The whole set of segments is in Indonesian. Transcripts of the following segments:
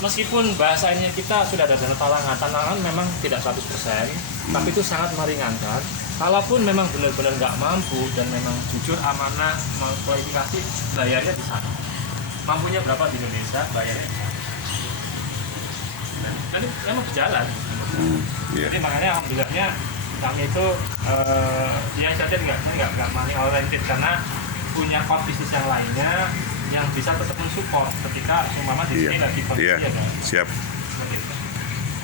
Meskipun bahasanya kita sudah ada dana talangan memang tidak 100%, tapi itu sangat meringankan. Kalaupun memang benar-benar nggak mampu dan memang jujur amanah mau kualifikasi, bayarnya di sana. Mampunya berapa di Indonesia, bayarnya di sana. Dan memang berjalan. Jadi makanya alhamdulillahnya kami itu ya saya nggak money oriented karena punya core bisnis yang lainnya yang bisa tetap mensupport ketika umpama di sini lagi kondisi ya kan. Siap.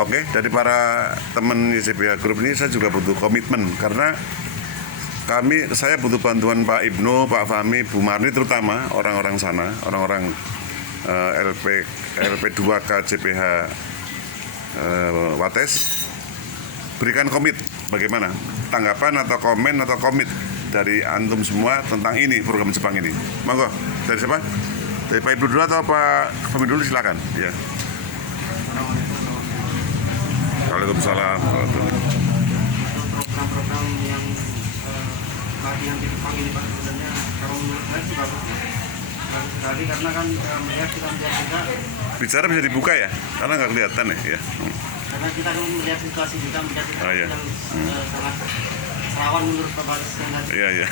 Oke, dari para teman YCBH Group ini saya juga butuh komitmen karena saya butuh bantuan Pak Ibnu, Pak Fahmi, Bu Marni terutama orang-orang sana, orang-orang LP2K CPH Wates, berikan komit bagaimana tanggapan atau komen atau komit dari antum semua tentang ini program Jepang ini. Monggo, dari siapa? Dari Pak Ibnu dulu atau Pak Fahmi dulu, silakan. Ya. Waalaikumsalam. Program-program yang latihan di Jepang ini Pak, sebenarnya kalau menurut saya itu bagus sekali karena kan melihat kita juga Bicara bisa dibuka ya, karena nggak kelihatan ya. Karena kita kan melihat situasi juga yang sangat rawan menurut Bapak Standar. Iya.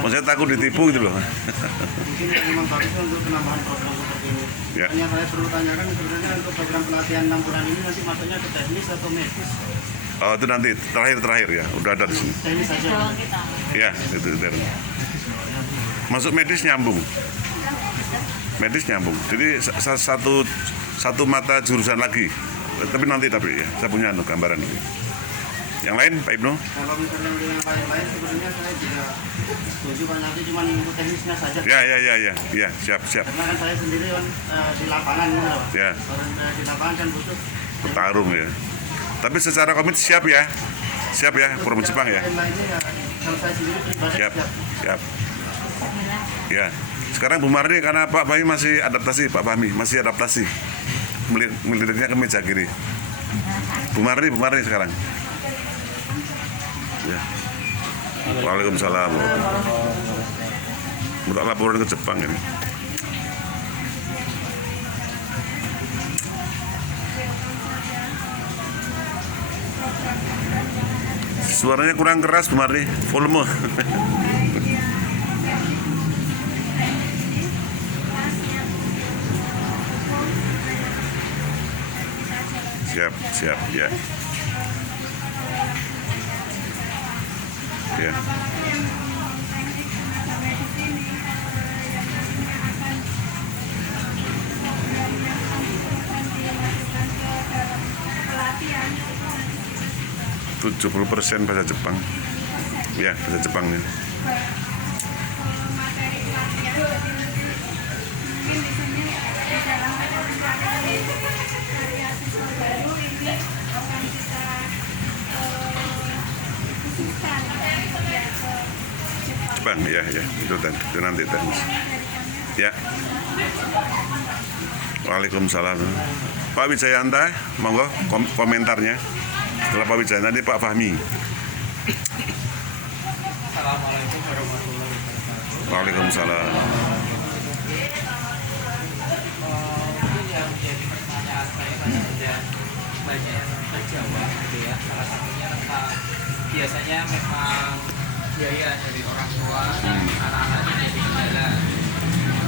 Maksudnya takut ditipu gitu loh. Mungkin yang memang bagus untuk penambahan program seperti ini. Ya. Hanya saya perlu tanyakan sebenarnya untuk program pelatihan 6 bulan ini nanti masuknya ke teknis atau medis? Oh, itu nanti terakhir ya, udah ada di sini. Teknis saja. Ya, itu. Masuk medis nyambung. Jadi satu mata jurusan lagi. Tapi ya, saya punya gambaran. Yang lain, Pak Ibnu? Kalau misalnya yang lain sebenarnya saya juga setuju Pak, nanti cuma untuk teknisnya saja. Ya, siap. Karena kan saya sendiri kan di lapangan gitu loh. Ya. Orang di lapangan kan butuh Bertarung ya. Tapi secara komit siap ya, program Jepang ya. Lain-lainnya ya, kalau saya sendiri pribadi Siap. Ya. Sekarang Bu Marni karena Pak Fahmi masih adaptasi. Meliriknya ke meja kiri. Bu Marni sekarang. Ya. Waalaikumsalam. Untuk laporan ke Jepang ini. Suaranya kurang keras Bu Marni, volume. Siap ya. Ya. %70 bahasa Jepang. Ya, bahasa Jepangnya. Jepang ya, itu nanti teknis. Ya. Waalaikumsalam. Pak Wijayanta, monggo komentarnya. Setelah Pak Wijayanta nanti Pak Fahmi. Assalamualaikum warahmatullahi wabarakatuh. Waalaikumsalam. Mungkin yang menjadi pertanyaan saya sudah banyak yang terjawab gitu ya. Salah satunya tentang biasanya memang biaya dari orang tua dan anak-anaknya jadi kendala.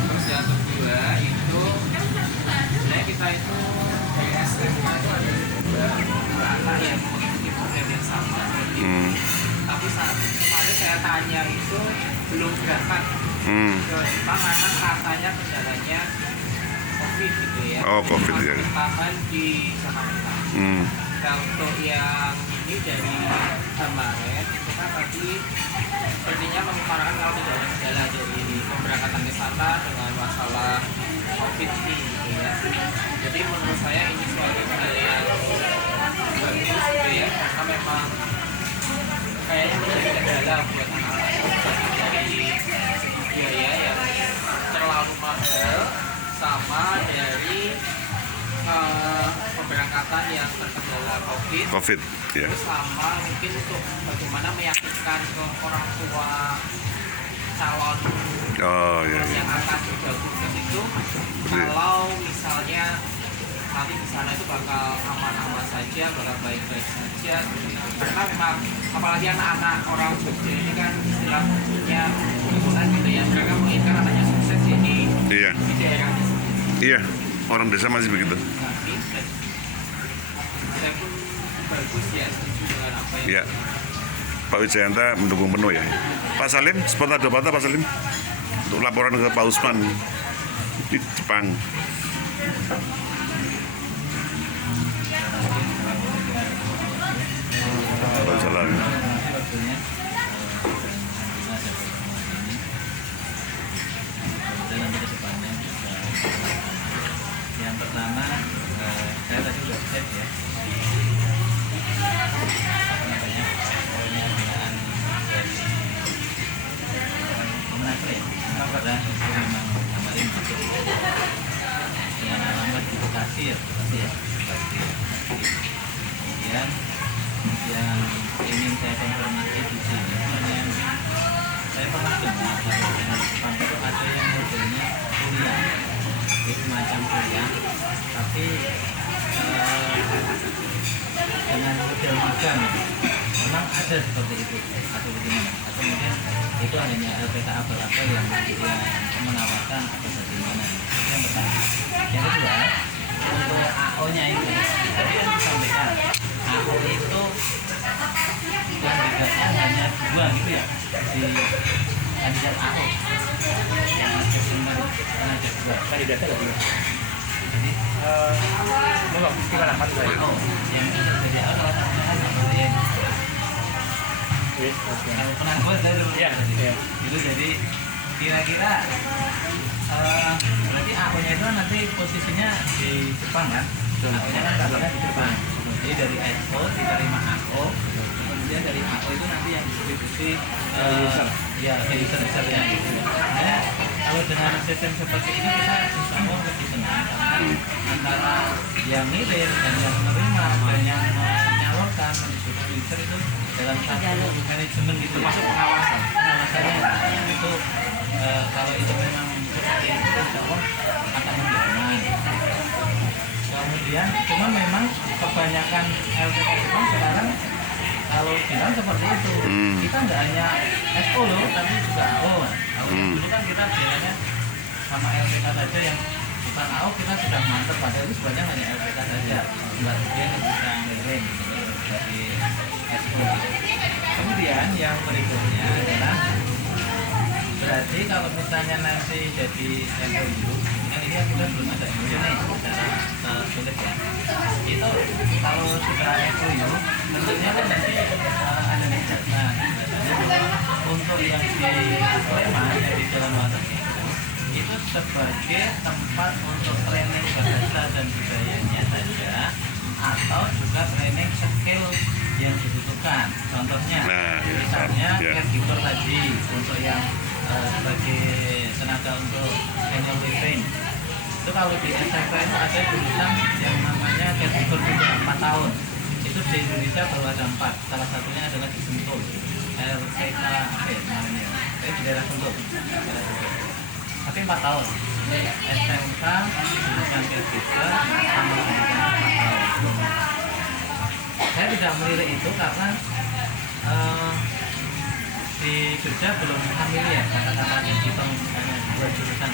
Terus yang kedua itu sebenarnya kita itu dari SMK itu ada dua anak yang memiliki program yang sama. Tapi saat kemarin saya tanya itu belum berangkat ke Jepang karena katanya kendalanya COVID gitu ya. Oh, COVID ya. Taman di Jakarta. Nah untuk yang ini dari kemarin kita tadi sepertinya mengutarakan kalau tidak ada kendala dari pemberangkatan ke sana dengan masalah COVID ini gitu ya. Jadi menurut saya ini suatu hal yang bagus gitu ya, karena memang kayaknya menjadi kendala buat anak-anak dari biaya yang terlalu mahal sama dari pemberangkatan yang terkendala COVID ya. Terus sama mungkin untuk bagaimana meyakinkan ke orang tua calon yang akan bergabung ke situ kalau nanti di sana itu bakal aman-aman saja, bakal baik-baik saja. Karena memang apalagi anak-anak orang Jogja ini kan istilahnya lingkungan gitu ya, mereka menginginkan anaknya sukses ini Iya, di daerahnya sendiri. iya. Orang desa masih begitu. Tapi saya pun bagus ya, setuju dengan apa yang Iya. Pak Wijayanta mendukung penuh ya. Pak Salim, spot ada apa Pak Salim? Untuk laporan ke Pak Usman di Jepang. Salam. Waktunya bisa ada pertemuan ini. Kemudian nanti ke depannya bisa. Yang pertama, saya tadi sudah cek ya. Penyalahgunaan dari Kemenaker ya. Kepada itu memang kemarin masuk dengan alamat di Bekasi ya, Bekasi ya. Kemudian yang ingin saya konfirmasi di sini hanya saya pernah dengar kalau dengan Jepang itu ada yang modelnya kuliah, itu macam kuliah, tapi dengan model magang. Memang ada seperti itu atau bagaimana? Atau mungkin itu hanya LPK abal-abal yang menawarkan atau bagaimana? Itu yang pertama. Yang kedua, untuk AO-nya ini tadi yang disampaikan, AO itu kandidatnya hanya 2 gitu ya di kandidat AO yang ada 2 Kandidatnya ada 2. jadi Gimana Mas? AO yang jadi AO salah satunya kan namanya kalau penangguhan dari Iya, iya. itu jadi kira-kira berarti AO-nya itu nanti posisinya di Jepang kan? AO-nya kan kabarnya di Jepang. Jadi dari SO diterima AO, kemudian dari AO itu nanti yang distribusi ya ke user-usernya gitu. Nah, kalau dengan sistem seperti ini kita insya Allah lebih tenang karena antara yang ngirim dan yang menerima dan yang menyalurkan mendistribusi user itu dalam satu manajemen gitu, masuk pengawasannya itu kalau itu memang seperti itu insya Allah akan lebih aman. Kemudian cuma memang kebanyakan LPK Jepang sekarang kalau bilang seperti itu kita nggak hanya SO loh tapi juga AO. Dulu kan kita bilangnya sama LPK saja yang bukan AO kita sudah mantep, padahal itu sebenarnya hanya LPK saja, nggak dia yang bisa ngirim dari SO. Kemudian yang berikutnya adalah berarti kalau misalnya nanti jadi MOU kan ini kita belum ada MOU nih secara sulit ya. Itu kalau sudah MOU tentunya kan nanti ada nih nah untuk yang di Sleman di Jalan Wates itu sebagai tempat untuk training bahasa dan budayanya saja atau juga training skill yang dibutuhkan. Contohnya misalnya caregiver tadi untuk yang sebagai tenaga untuk annual living itu kalau di SMK itu ada jurusan yang namanya caregiver juga 4 tahun itu di Indonesia baru ada 4, salah satunya adalah di Sentul LPK apa ya namanya di daerah Sentul tapi 4 tahun SMK jurusan caregiver sama pendidikan 4 tahun. Saya tidak melirik itu karena di Jogja belum familiar kata-kata dihitung misalnya 2 jurusan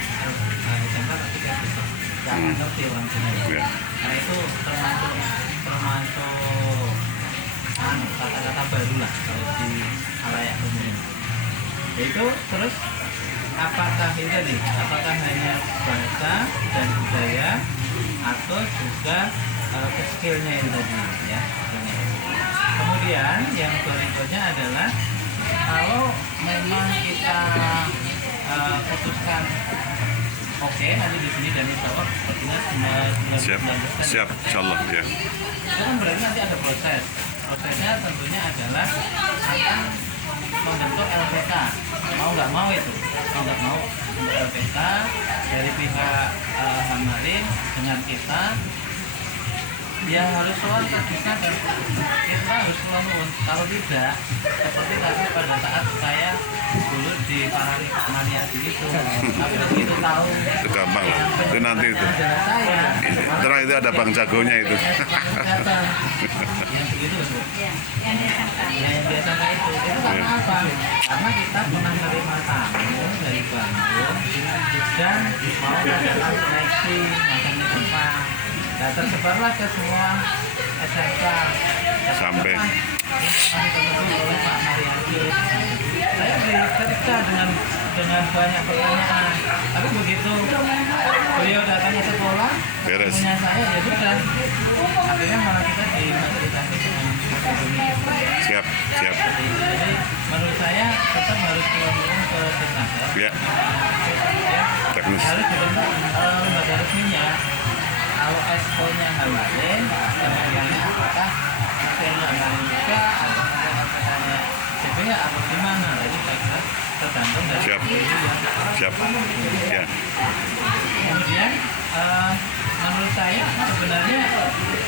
SMK tapi caregiver nggak akan ngerti orang sini karena itu termasuk kata-kata baru lah kalau di halayak umum. Itu terus apakah hanya bahasa dan budaya atau juga skillnya itu tadi ya. Kemudian yang berikutnya adalah kalau memang kita putuskan oke nanti di sini dan insya Allah sepertinya siap insyaallah ya. Itu kan berarti nanti ada prosesnya tentunya adalah akan membentuk LPK mau nggak mau untuk LPK dari pihak Hamarin dengan kita ya harus selalu terbuka dan kita harus selalu kalau tidak seperti tadi pada saat saya dulu di Parari Maniati itu tapi begitu tahu itu gampang itu nanti itu saya terang itu ada Bang Jagonya itu. Yang begitu, Bu. Yang biasa kayak itu karena apa? Karena kita pernah menerima tamu dari Bandung dan mau melakukan seleksi macam di Jepang. Nah, tersebarlah ke semua SMK. Sampai. Informasi tersebut oleh Pak Marianto. Saya beri cerita dengan banyak pertanyaan. Tapi begitu beliau datang ke sekolah, Beres. punya saya ya sudah. Akhirnya malah kita difasilitasi dengan Siap. jadi menurut saya tetap harus pulang ke Teknaker. Ya, teknis. Harus dibentuk lembaga resminya. Kalau expo-nya ngabalin, kemudian apakah hasilnya Indonesia atau katanya CPH atau gimana? Jadi saya kira tergantung dari Siap. yang Ya. kemudian menurut saya sebenarnya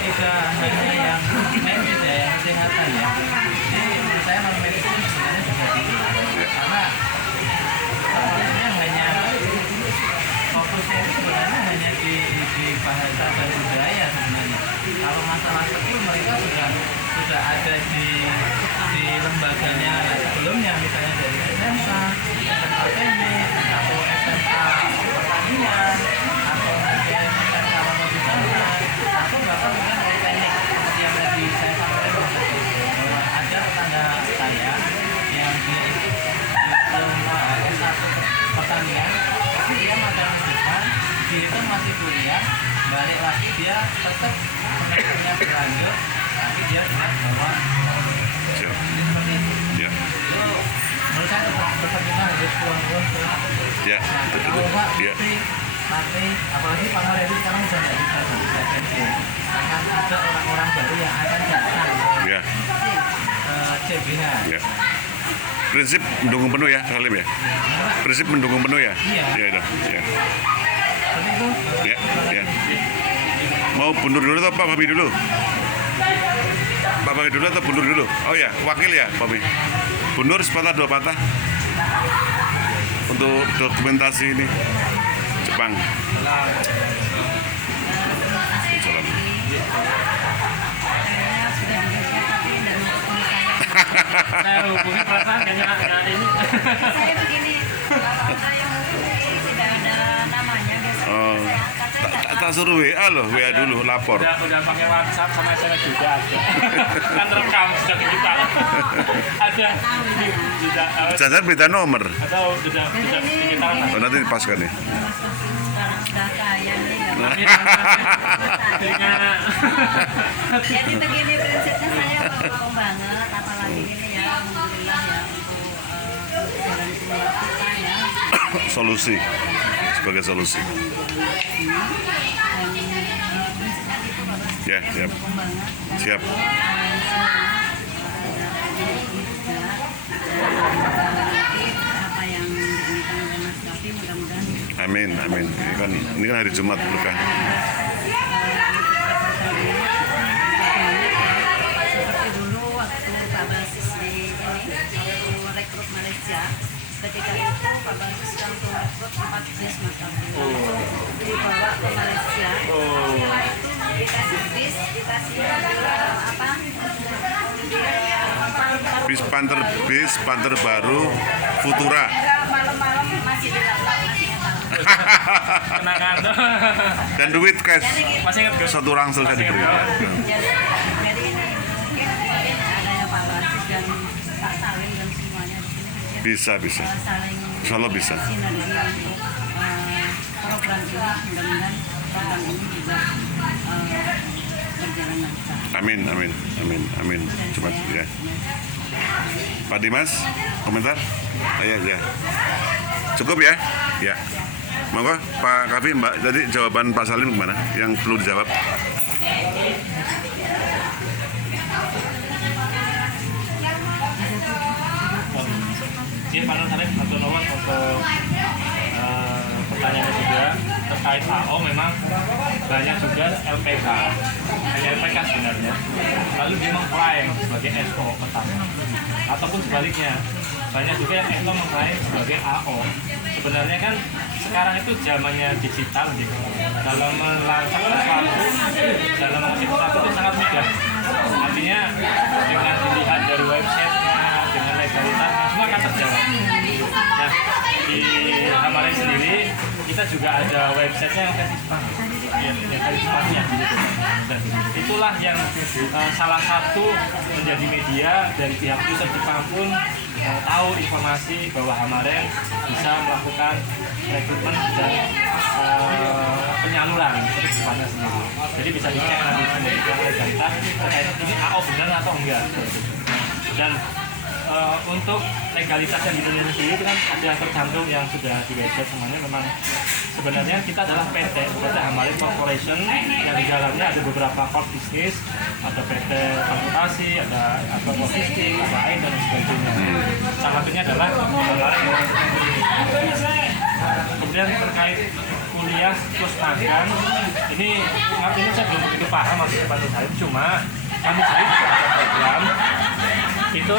tidak hanya yang medis ya, yang kesehatan ya. Jadi menurut saya non medis itu sebenarnya juga karena sepertinya hanya fokusnya itu sebenarnya hanya di bahasa dan budaya sebenarnya. Kalau masalah skill mereka sudah ada di lembaganya sebelumnya, misalnya dari SMK, SMK teknik, atau SMK pertanian, atau mungkin SMK pembicaraan, atau bahkan mungkin dari teknik seperti yang tadi saya sampaikan. Ada tetangga saya yang dia itu S1 pertanian, tapi dia magang di Jepang, dia itu masih kuliah, balik lagi dia tetap pendidikannya berlanjut, tapi dia tidak bawa Siap. seperti itu. Ya. Itu menurut saya tetap kita harus pulang-pulang ke Ya. kalau Pak Ya. tapi apalagi Pak Marianto sekarang sudah tidak bisa pensiun, akan ada orang-orang baru yang akan datang Ya. ke CBH. Ya. Prinsip mendukung penuh ya, Salim ya. Prinsip mendukung penuh ya. Iya. Ya, ya. Seperti itu. Ya. Mau bundur dulu atau Pak Fahmi dulu? Pak Fahmi dulu atau bundur dulu? Oh ya, wakil ya, Pak Fahmi. Bundur sepatah dua patah untuk dokumentasi ini Jepang. Salam. Saya hubungi perasaan kayaknya nggak ini. Saya begini, kalau saya hubungi tidak ada namanya, biasanya Oh, saya angkat saja. tak suruh WA loh, WA dulu lapor. Udah pakai WhatsApp sama SMS juga ada. Kan rekam sudah digital. Ada tidak Jangan beda nomor. atau tidak digital. Oh, nanti dipaskan nih. Sekarang sudah kaya nih, nggak Tapi artinya jadi begini prinsipnya saya mau banget, apalagi ini ya, alhamdulillah ya untuk jalan keluar kita ya. Solusi sebagai solusi. Prinsipnya gitu Bapak. Ya, siap. Mendukung banget. Dan Siap. apa yang diinginkan oleh Mas Kavi mudah-mudahan Amin. Ini kan hari Jumat berkah. seperti dulu waktu Pak Basis di ini waktu rekrut Malaysia, ketika itu Pak Basis langsung rekrut 4 bis Mas Kavi dibawa ke Malaysia. Setelah itu dikasih bis, dikasih apa? Bis Panther baru Futura. Malam-malam masih di lapangan, masih nyetak. kenangan. Dan duit cash Masih ingat Gus? satu rangsel saya diberi. Jadi ini mungkin adanya Pak Basis dan Pak Salim dan semuanya di sini Bisa. saling Insya Allah bisa. sinergi untuk program ini, mudah-mudahan program ini juga berjalan lancar. Amin. Cuma ya. Pak Dimas, komentar? Ya. Cukup ya? Ya. Monggo Pak Kavi, Mbak, tadi jawaban Pak Salim gimana? Yang perlu dijawab? Dia Pak Nur Salim satu nomor untuk pertanyaannya juga terkait AO memang banyak juga LPK, hanya LPK sebenarnya. Lalu dia mengklaim sebagai SO pertama, ataupun sebaliknya banyak juga yang SO mengklaim sebagai AO. Sebenarnya kan sekarang itu zamannya digital gitu. Dalam melakukan sesuatu, dalam sesuatu itu sangat mudah. Artinya dengan dilihat dari websitenya, dengan legalitasnya, semua akan terjawab. Nah, di Hamaren sendiri kita juga ada websitenya yang versi Jepang. Yang versi Jepangnya gitu. Dan itulah yang salah satu menjadi media dari pihak user Jepang pun tahu informasi bahwa Hamaren bisa melakukan rekrutmen dan penyaluran seperti Jepangnya sendiri. Jadi bisa dicek nanti sendiri yang legalitas terkait ini AO benar atau enggak. Dan untuk legalitas yang di Indonesia sendiri itu kan ada tercantum yang sudah di website semuanya. Memang sebenarnya kita adalah PT Hamaren Corporation yang di dalamnya ada beberapa core bisnis, ada PT transportasi, ada logistik, ada air dan sebagainya. Salah satunya adalah Hamaren. Kemudian terkait kuliah plus magang, ini artinya saya belum begitu paham maksudnya Pak Nusayib, cuma kami sendiri juga ada program itu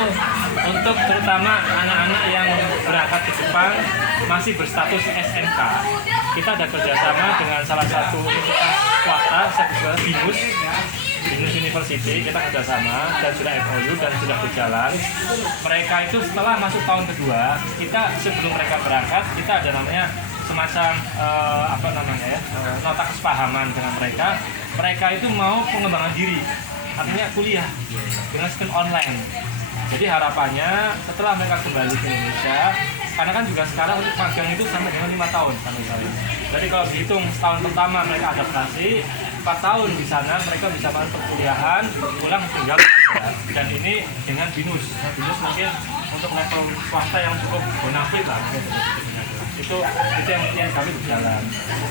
untuk terutama anak-anak yang berangkat ke Jepang masih berstatus SMK. Kita ada kerjasama dengan salah satu universitas swasta, Binus University. Kita kerjasama dan sudah MOU dan sudah berjalan. Mereka itu setelah masuk tahun kedua, kita sebelum mereka berangkat, kita ada namanya semacam nota kesepahaman dengan mereka. Mereka itu mau pengembangan diri, artinya kuliah dengan sistem online. Jadi harapannya setelah mereka kembali ke Indonesia, karena kan juga sekarang untuk magang itu sampai dengan 5 tahun sampai kali. Jadi kalau dihitung setahun pertama mereka adaptasi, 4 tahun di sana mereka bisa masuk perkuliahan, pulang tinggal dan ini dengan BINUS. Nah, BINUS mungkin untuk level swasta yang cukup bonafit lah. Itu yang kami berjalan.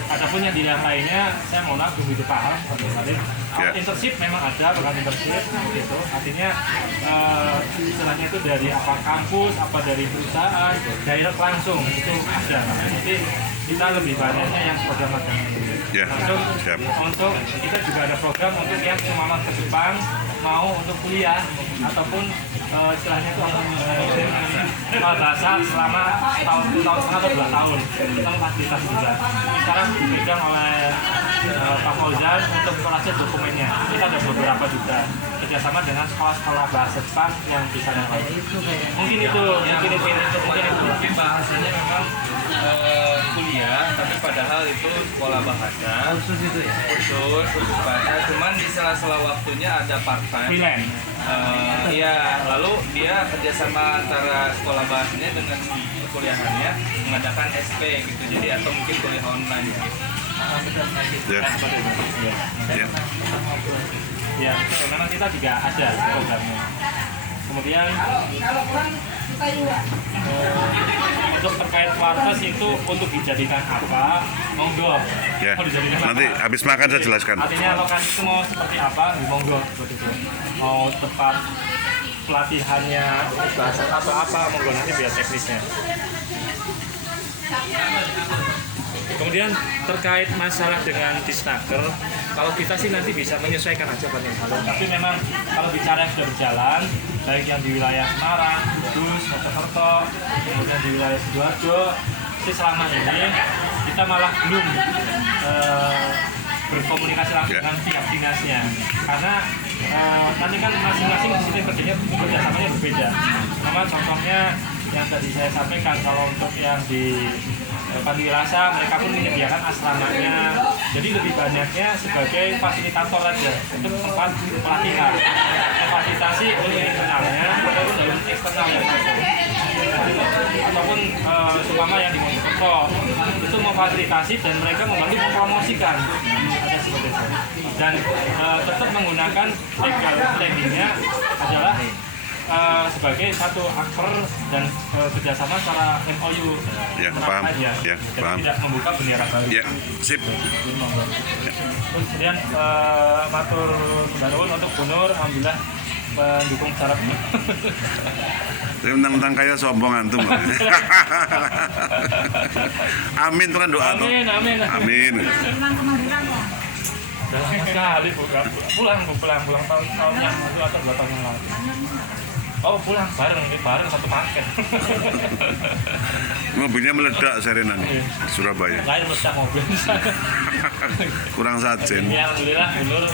Adapun yang di lainnya, saya mohon maaf belum paham internship memang ada bukan internship gitu. Artinya istilahnya itu dari apa kampus, apa dari perusahaan, direct langsung itu ada. Jadi kita lebih banyaknya yang program magang itu. Untuk kita juga ada program untuk yang cuma ke Jepang mau untuk kuliah ataupun istilahnya itu bahasa selama tahun atau 2 tahun kita fasilitas juga. Sekarang dipegang oleh Pak Fauzan untuk proses dokumennya. Kita ada beberapa juga kerjasama dengan sekolah-sekolah bahasa Jepang yang di sana. Mungkin itu. Mungkin bahasanya memang kuliah, tapi padahal itu sekolah bahasa khusus itu ya. Khusus bahasa. Cuman di sela-sela waktunya ada part time. Iya, lalu dia kerjasama antara sekolah bahasanya dengan kuliahannya mengadakan SP gitu, jadi atau mungkin kuliah online. Ya, memang kita juga ada programnya. Kemudian untuk terkait wartes itu untuk dijadikan apa? Monggo. Ya. Nanti habis makan saya jelaskan. Artinya lokasi itu mau seperti apa? Monggo seperti itu. Mau tempat pelatihannya bahasa atau apa? Monggo nanti biar teknisnya. Kemudian terkait masalah dengan disnaker, kalau kita sih nanti bisa menyesuaikan aja Pak Nusayib. Tapi memang kalau bicara yang sudah berjalan, baik yang di wilayah Semarang, Kudus, Mojokerto, kemudian di wilayah Sidoarjo, sih selama ini kita malah belum berkomunikasi langsung dengan pihak dinasnya, karena nanti kan masing-masing sistem kerjasamanya berbeda. Sama contohnya yang tadi saya sampaikan, kalau untuk yang di Panwilasa mereka pun menyediakan asramanya, jadi lebih banyaknya sebagai fasilitator aja untuk tempat pelatihan, memfasilitasi untuk internalnya ataupun dari eksternal yang masuk, ataupun seumpama yang di Mojokerto itu memfasilitasi dan mereka membantu mempromosikan, ada seperti itu. Dan tetap menggunakan legal standingnya adalah sebagai satu aktor dan kerjasama secara MOU. Ya, paham. Ya, paham. Tidak membuka bendera baru. Ya, sip. Kemudian matur kebaruan untuk Bunur, alhamdulillah mendukung secara penuh. Saya mentang-mentang kaya sombong antum. Amin tuh kan doa tuh. Amin. Amin. Dalam sekali pulang tahun yang lalu atau 2 tahun yang lalu. Oh pulang bareng satu paket. Mobilnya meledak serenan di Surabaya. Lain meledak mobil. Kurang sajen. Ya alhamdulillah Bunur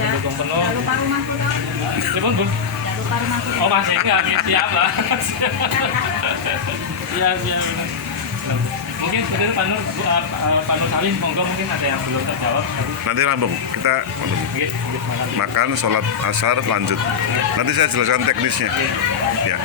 mendukung penuh. Jangan lupa rumahku dong. Pripun Bun? Jangan lupa rumahku dong. Oh masih enggak, siap lah. Siap. Mungkin seperti itu Pak Nur, Pak Nur Salim, monggo mungkin ada yang belum terjawab. Nanti lambung kita Nggih, makasih. makan, sholat asar, lanjut. Nanti saya jelaskan teknisnya. Ya.